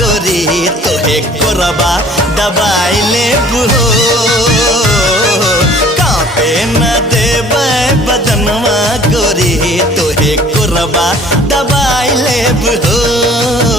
गोरी तोहे कोरबा दबाई लेब हो। कांपे न देबै बदनवा गोरी तोहे कोरबा दबाई लेब हो।